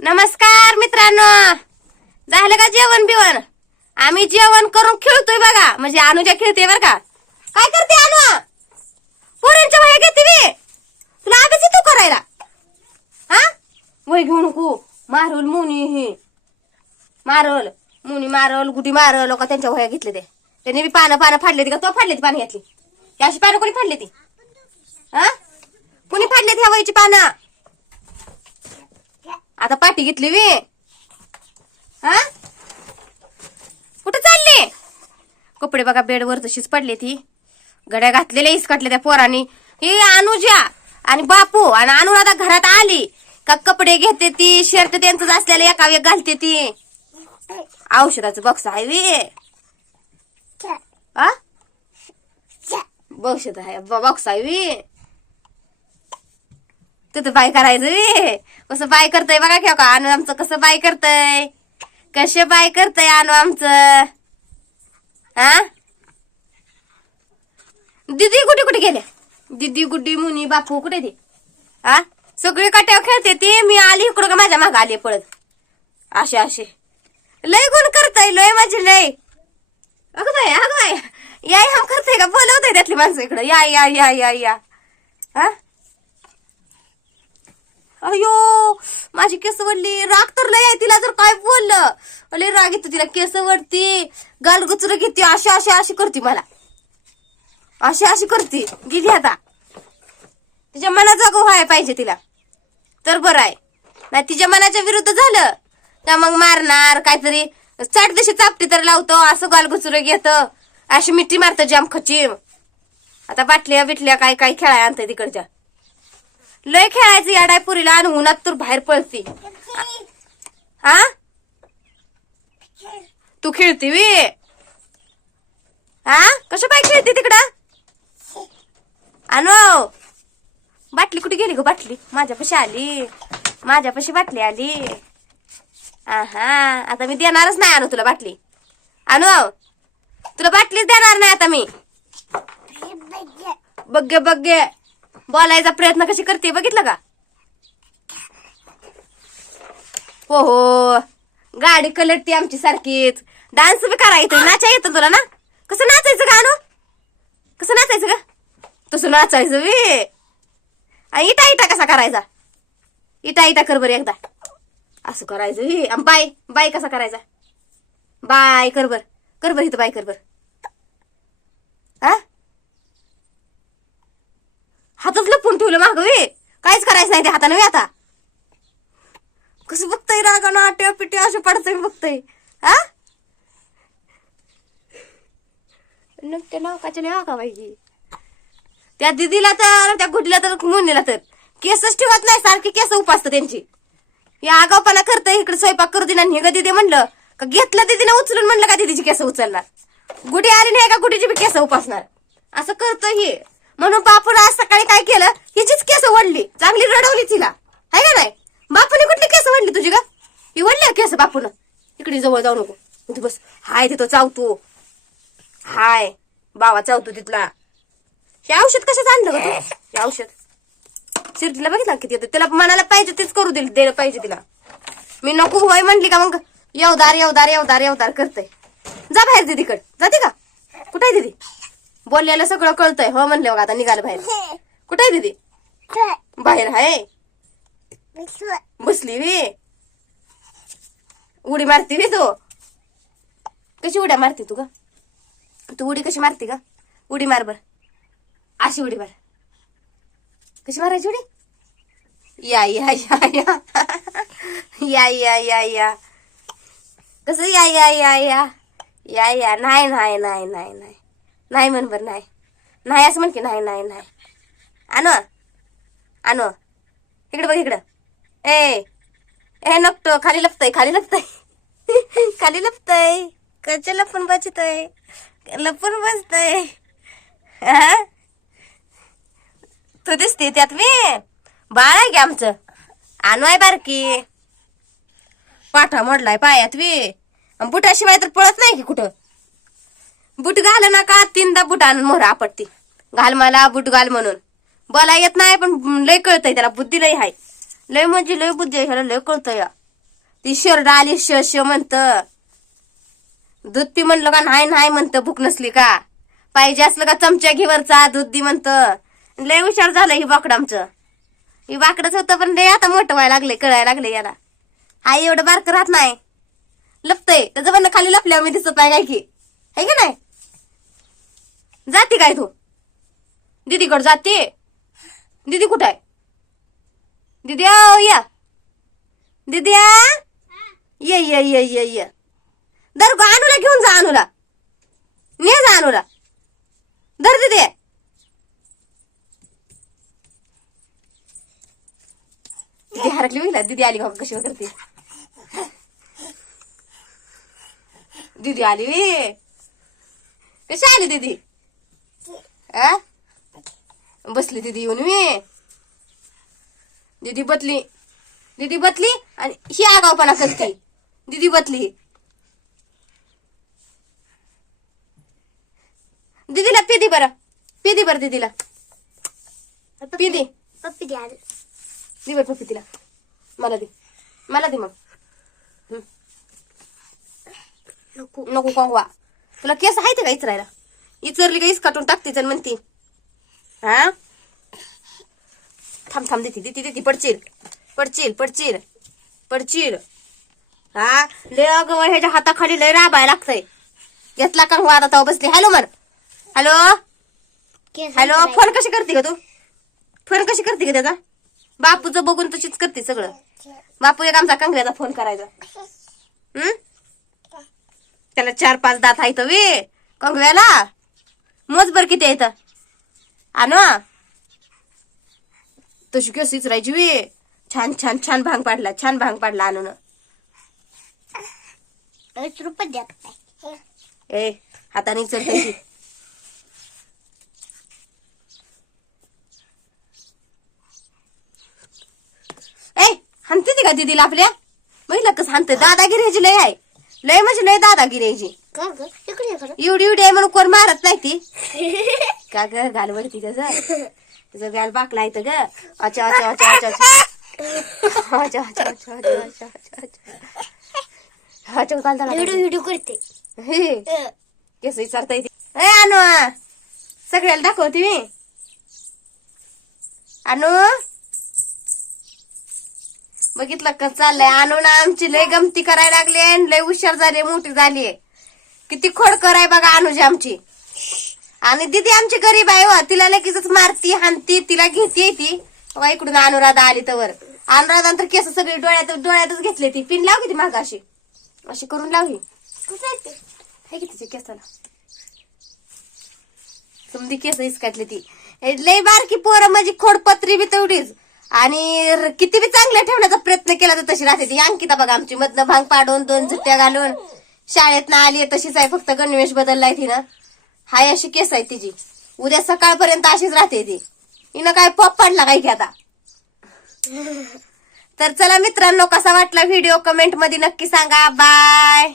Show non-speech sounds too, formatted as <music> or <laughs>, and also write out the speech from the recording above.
नमस्कार मित्रांनो. झालं का जेवण बिवण? आम्ही जेवण करून खेळतोय बघा. म्हणजे अनुजा खेळते बर का? काय करते अनु? पोरांच्या वह्या घेते मी तुला अभ्यास तू करायला. हा? वय घेऊ नको. मारवल मुनी हे. मारवल. मुनी मारवल गुडी मारवल का त्यांच्या वह्या घेतले ते. त्यांनी बी पानं पानं फाडले ती का? तो फाडले ती पानं घेतली अशी पानं कोणी फाडली ती हा? कुणी फाडले ह्या वयची पानं? आता पाठी घेतली वे. हा? कुठं चालली? कपडे बघा बेडवर तशीच पडले ती. गड्या घातलेल्या इसकाटल्या त्या पोरांनी. ही अनुजा आणि बापू आणि अनु आता घरात आली. का कपडे घेते ती शर्ट त्यांचं असलेलं एका वेग घालते ती. औषधाचं बॉक्स आहे वे. आ? औषध आहे बॉक्स आहे वे. तू तर बाय करायचं रे. कसं बाय करतय बघा खेळ का आणू आमचं कसं बाय करतय? कसे बाय करतय आणू आमचं? हा दिदी कुठे कुठे गेल्या? दिदी गुड्डी मुनी बापू कुठे ते? हा सगळे काट्यावर खेळते ते. मी आली इकडं का माझ्या मागे आली पळत? असे असे. लय गुण करताय लय माझे लय. अगं बाय अगं बाय या हम करताय का? बोलवताय त्यातली माणसं इकडं. या या या या या. हा अयो माझी केस वडली. राग तर लय आहे तिला जर काय बोललं. लय राग येतो तिला केस वडती. गालगुचर घेते. अशी अशी अशी करते मला. अशी अशी करते. गेली आता. तिच्या मनाचा व्हायला पाहिजे तिला. तर बरं आहे. नाही तिच्या मनाच्या विरुद्ध झालं. तर मग मारणार? काहीतरी चाट दशी चापटी तर लावतो. असं गालगुचर घेत. अशी मिठी मारतं जाम खचीम आता बाटल्या बिटल्या काय काय खेळाय आणतं तिकडच्या. लय खेळायचं या डायपुरीला आणि उन्हात तर बाहेर पळती. हा तू खेळती वी? हा कशा पाय खेळते तिकडं? आणो बाटली कुठे गेली ग बाटली? माझ्यापाशी आली. माझ्यापाशी बाटली आली. हा आता मी देणारच नाही आणू तुला बाटली. आणू तुला बाटलीच देणार नाही आता मी. बग्गे बग्गे बोलायचा प्रयत्न कशी करते बघितलं का? हो हो. गाडी कलटती आमची सारखीच. डान्स बी करायचं नाचा येतं तुला ना? कसं नाचायचं गाणं? कसं नाचायचं का तसं नाचायचं वे आणि इटा इटा कसा करायचा? इटा इटा कर बरं एकदा. असं करायचं वे बाय बाय कसा करायचा? बाय कर बर. कर बर इथं बाय कर बर. हा हातच लपून ठेवलं मागवे काहीच करायचं नाही ते हाताने वे आता. कसं बघतय रागा नाट्य पिट्या असे पडतंय बघतय. हा? नक्की नाकाच्या लय आगा पाहिजे त्या दिदीला तर त्या गुडीला तर मुनीला तर. केसच ठेवत नाही सारखी केस उपासत त्यांची. या आगावपणा करतय इकडे स्वयंपाक करू दिना हे दिदी म्हणलं का घेतलं दिदीनं उचलून म्हणलं का दिदीची केस उचलणार? गुडी आली नाही का गुडीची बी केस उपासणार? असं करतं हे. म्हणून बापून आज सकाळी काय केलं? हिचीच केस वडली चांगली रडवली तिला. आहे का नाही? बापूने कुठली केस वडली तुझी का ही वडली केस बापून. इकडे जवळ जाऊ नको. तू बस. हाय तिथं चावतो हाय. बाबा चावतो तिथला. हे औषध कशाचं आणलं का तू? हे औषध. शिर्डीला बघितलं किती येतं? तिला मनाला पाहिजे तेच करू दिल दिलं पाहिजे तिला. मी नको होय म्हणली का मग? येवदार येवदार येवदार येवदार करते जा बाहेर दीदीकड. जाते का? कुठे आहे दीदी? बोललेलं सगळं कळतंय. हो म्हणले बघा आता निघालं बाहेर. <laughs> कुठे आहे दीदी? बाहेर आहे. बसली वे उडी मारती वे तू. कशी उड्या मारते तू का तू उडी कशी मारते का उडी मार बर. अशी उडी मार. कशी मारायची उडी? या या या या. या या या या. कसं? या या या या. या या. नाही नाही नाही नाही नाही. नाही म्हण बरं नाही. नाही असं म्हण की नाही नाही नाही. आण आण इकडं बघ इकडं. ए ए नकटो खाली लपतय खाली लपतय. <laughs> खाली लपतय. कच लपून बचतय लपून बसतय. हा? तू दिसते त्यात मी? बाळ आहे की आमचं? आणू आहे बारकी. पाठा मोडलाय पायात वे अन बुटाशिवाय तर पळत नाही की कुठं? बुट घाल ना का? तीनदा बुट आणून मोहर आपटती. घाल मला बुट घाल म्हणून. बोला येत नाही पण लय कळतय त्याला. बुद्धी लय हाय. लय म्हणजे लय बुद्धी आहे ह्याला लय कळतंय. ती शर्ट आली श श म्हणत. दूध पी म्हणलं का? नाही नाही म्हणतं भूक नसली का? पाहिजे असलं का चमच्या घेवरचा दूध दी म्हणतं. लय हुशार झालं ही बाकडं आमचं. ही बाकडच होतं पण लय आता मोठं व्हायला लागले कळायला लागले याला. हा एवढं बारकं राहत नाही. लपतय. त्याचं पण खाली लपल्या मी दिसत नाही काय की? है का नाही? जाते काय तू? दीदीकडे जाते. दीदी कुठं आहे? दीदी या. दीदी ये ये ये ये ये. दर गो अनुला घेऊन जा अनुला. ने जा अनुला. दर दीदी. दीदी हरकली होईल दीदी आली बाबा कशी करते दीदी आली. वे कशी आली दीदी? आ बसली दीदी येऊन मी. दीदी बतली दीदी बतली आणि ही आगावपणा करते. दीदी बतली दीदीला पिदी बरं. पिदी बरं दीदीला. पिदी. पप्पी द्या. दे बरं पप्पी तिला. मला दे. मला दे मग. नको. नको कंगवा तुला केस आहे का इचरायला? इचरली का इसकाटून टाकते जण म्हणती. हा? थांब थांब देते देते देते पडचील. पडचील पडचील पडचिल. हा? लय अगं ह्याच्या हाताखाली लय राबाय लागतंय. घेतला का हो आता तेव्हा बसली? हॅलो म्हण हॅलो? हॅलो फोन कशी करते का तू? फोन कशी करते का त्याचा? बापूचं बघून तशीच करते सगळं. बापू एक आमचा कंगव्याचा फोन करायचा. हम्म त्याला चार पाच दात आहेत वे कंगव्याला मोजभर किती आहेत? आणू तशी केस इचरायची वे छान छान छान भांग पाडला छान भांग पाडला आणून. ए हाताने इचरते ए हानते ती का दिदीला आपल्या? बघितलं कसं हानते दादागिरीची लय आहे. लय म्हणजे लय दादागिरीची. एवढी एवढी आहे म्हणून कोण मारत नाही ती. <laughs> का ग? गाल वरती त्याचं. तुझं गाल बाकला येतं ग. अच्छा अच्छा अच्छा अच्छा अच्छा अच्छा अच्छा अच्छा अच्छा अच्छा अच्छा व्हिडिओ व्हिडिओ करते. केस विचारता येते ए अनु सगळ्याला दाखवते मी. अनु. बघितलं का चाललंय? अनु ना आमची लय गमती करायला लागली आणि लय हुशार झाली मोठी झाली. किती खोडकर आहे बघा अनुजी आमची. आणि दिदी आमची गरीब आहे व तिला लगेचच मारती हानती तिला घेते ती. बघा इकडून अनुराधा आली तर अनुराधा तर केस सगळे डोळ्यात डोळ्यातच घेतले ती. पिन लाव किती माग अशी. अशी करून लावली आहे ते? हे किती केसाला. समधी केस हिसकाटली ती. हे लय बारकी पोरं माझी खोडपत्री बी तेवढीच. आणि किती बी चांगल्या ठेवण्याचा प्रयत्न केला तर तशी राहते ती. अंकिता बघा आमची मधनं भांग पाडून दोन जुट्ट्या घालून. शाळेत ना आली तशीच आहे फक्त गणवेश बदललाय तिनं. हाय अशी केस आहे तिची. उद्या सकाळपर्यंत अशीच राहते ती. हिनं काय पॉप पडला काय की आता? <laughs> तर चला मित्रांनो कसा वाटला व्हिडिओ? कमेंटमध्ये नक्की सांगा. बाय!